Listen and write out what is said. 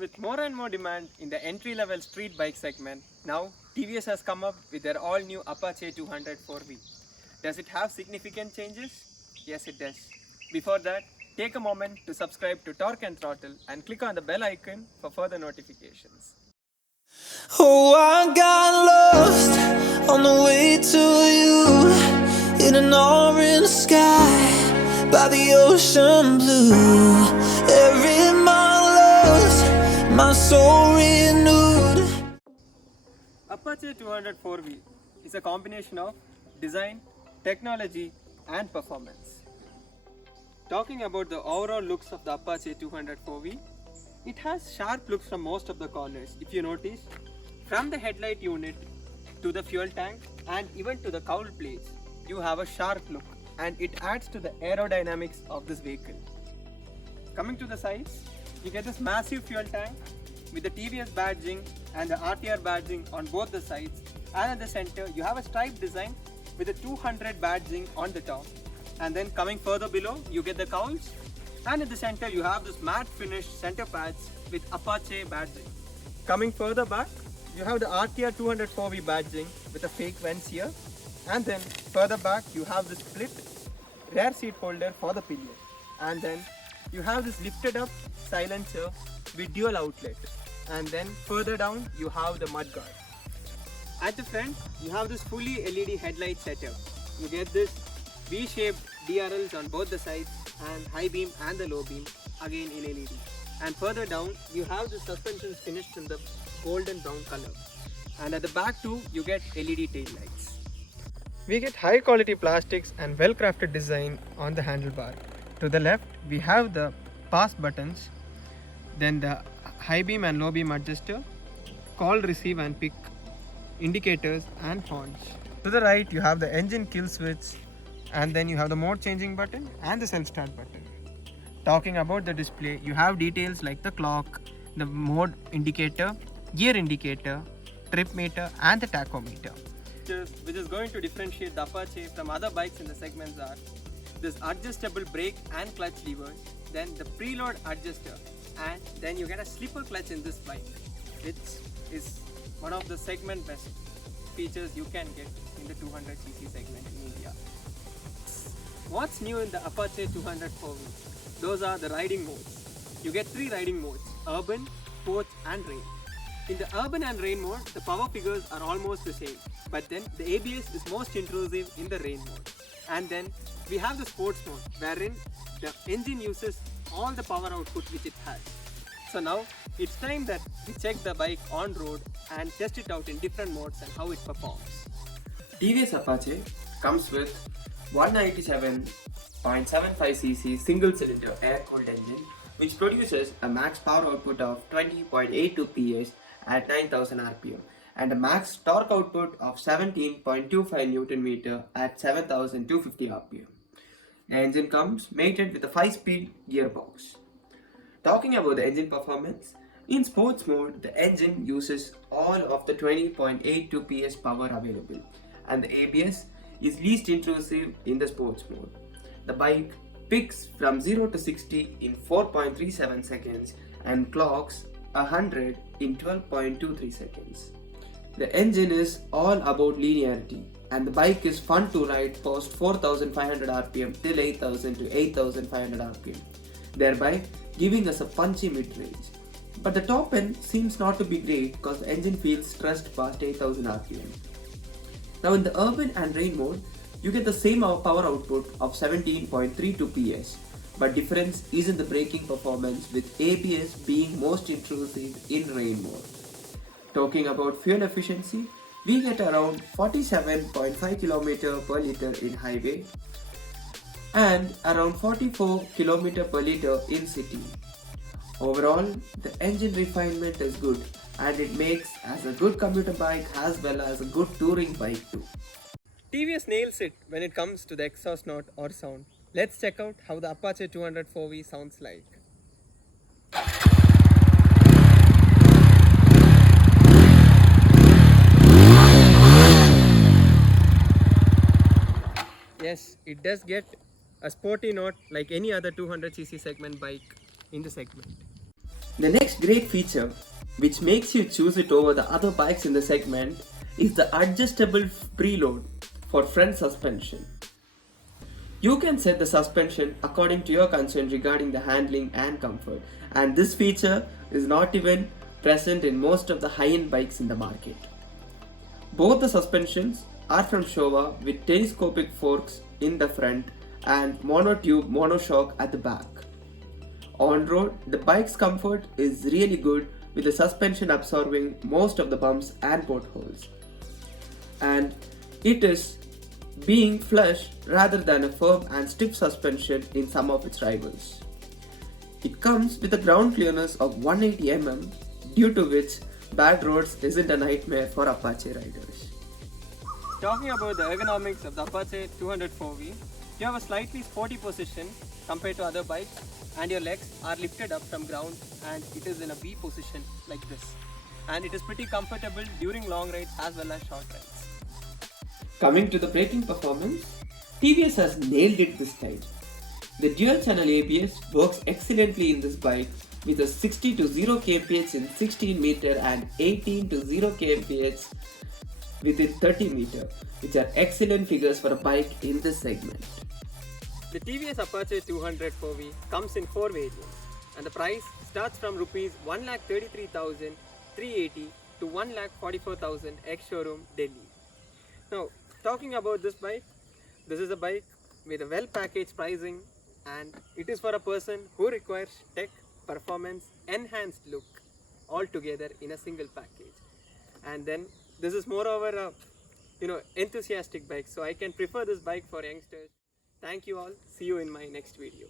With more and more demand in the entry-level street bike segment, now TVS has come up with their all-new Apache 200 4V. Does it have significant changes? Yes, it does. Before that, take a moment to subscribe to Torque and Throttle and click on the bell icon for further notifications. Oh, I got lost on the way to you in an orange sky by the ocean blue. Every mile lost, my soul renewed. Apache 200 4V is a combination of design, technology, and performance. Talking about the overall looks of the Apache 200 4V, it has sharp looks from most of the corners. If you notice, from the headlight unit to the fuel tank and even to the cowl plates, you have a sharp look and it adds to the aerodynamics of this vehicle. Coming to the sides, you get this massive fuel tank with the TVS badging and the RTR badging on both the sides, and at the center you have a stripe design with the 200 badging on the top, and then coming further below you get the cowls, and at the center you have this matte finished center pads with Apache badging. Coming further back, you have the RTR 200 4V badging with a fake vents here, and then further back you have the split rear seat holder for the pillion, and then you have this lifted up silencer with dual outlet, and then further down you have the mudguard. At the front you have this fully LED headlight setup. You get this V-shaped DRLs on both the sides and high beam and the low beam again in LED, and further down you have the suspensions finished in the golden brown color, and at the back too you get LED tail lights. We get high quality plastics and well crafted design on the handlebar. To the left we have the pass buttons, then the high beam and low beam adjuster, call, receive and pick, indicators and horns. To the right you have the engine kill switch, and then you have the mode changing button and the self start button. Talking about the display, you have details like the clock, the mode indicator, gear indicator, trip meter and the tachometer. Which is going to differentiate the Apache from other bikes in the segments are this adjustable brake and clutch levers, then the preload adjuster, and then you get a slipper clutch in this bike, which is one of the segment best features you can get in the 200cc segment in India. What's new in the Apache 200 4V? Those are the riding modes. You get 3 riding modes: urban, sports and rain. In the urban and rain mode, the power figures are almost the same, but then the ABS is most intrusive in the rain mode. And then we have the sports mode, wherein the engine uses all the power output which it has. So now it's time that we check the bike on road and test it out in different modes and how it performs. TVS Apache comes with 197.75cc single-cylinder air-cooled engine, which produces a max power output of 20.82 PS at 9000 rpm and a max torque output of 17.25 Nm at 7250 rpm. The engine comes mated with a 5-speed gearbox. Talking about the engine performance, in sports mode, the engine uses all of the 20.82 PS power available, and the ABS is least intrusive in the sports mode. The bike picks from 0 to 60 in 4.37 seconds and clocks 100 in 12.23 seconds. The engine is all about linearity, and the bike is fun to ride post 4500 rpm till 8000 to 8500 rpm, thereby giving us a punchy mid-range. But the top end seems not to be great because the engine feels stressed past 8000 rpm. Now in the urban and rain mode, you get the same power output of 17.32 PS, but difference is in the braking performance, with ABS being most intrusive in rain mode. Talking about fuel efficiency, we get around 47.5 km per liter in highway and around 44 km per liter in city. Overall, the engine refinement is good, and it makes as a good commuter bike as well as a good touring bike too. TVS nails it when it comes to the exhaust note or sound. Let's check out how the Apache 200 4V sounds like. Yes, it does get a sporty note like any other 200cc segment bike in the segment. The next great feature, which makes you choose it over the other bikes in the segment, is the adjustable preload for front suspension. You can set the suspension according to your concern regarding the handling and comfort, and this feature is not even present in most of the high-end bikes in the market. Both the suspensions are from Showa with telescopic forks in the front and monotube monoshock at the back. On road, the bike's comfort is really good with the suspension absorbing most of the bumps and potholes. And it is being flush rather than a firm and stiff suspension in some of its rivals. It comes with a ground clearance of 180 mm, due to which bad roads isn't a nightmare for Apache riders. Talking about the ergonomics of the Apache 204V, you have a slightly sporty position compared to other bikes, and your legs are lifted up from ground and it is in a V position like this. And it is pretty comfortable during long rides as well as short rides. Coming to the braking performance, TVS has nailed it this time. The dual channel ABS works excellently in this bike with a 60 to 0 kmph in 16 meter and 18 to 0 kmph within 30 meter, which are excellent figures for a bike in this segment. The TVS Apache 204V comes in 4 variants and the price starts from Rs 1,33,380 to 1,44,000 ex-showroom Delhi. Now, talking about this bike, this is a bike with a well-packaged pricing and it is for a person who requires tech, performance, enhanced look all together in a single package. And then this is moreover a enthusiastic bike, so I can prefer this bike for youngsters. Thank you all. See you in my next video.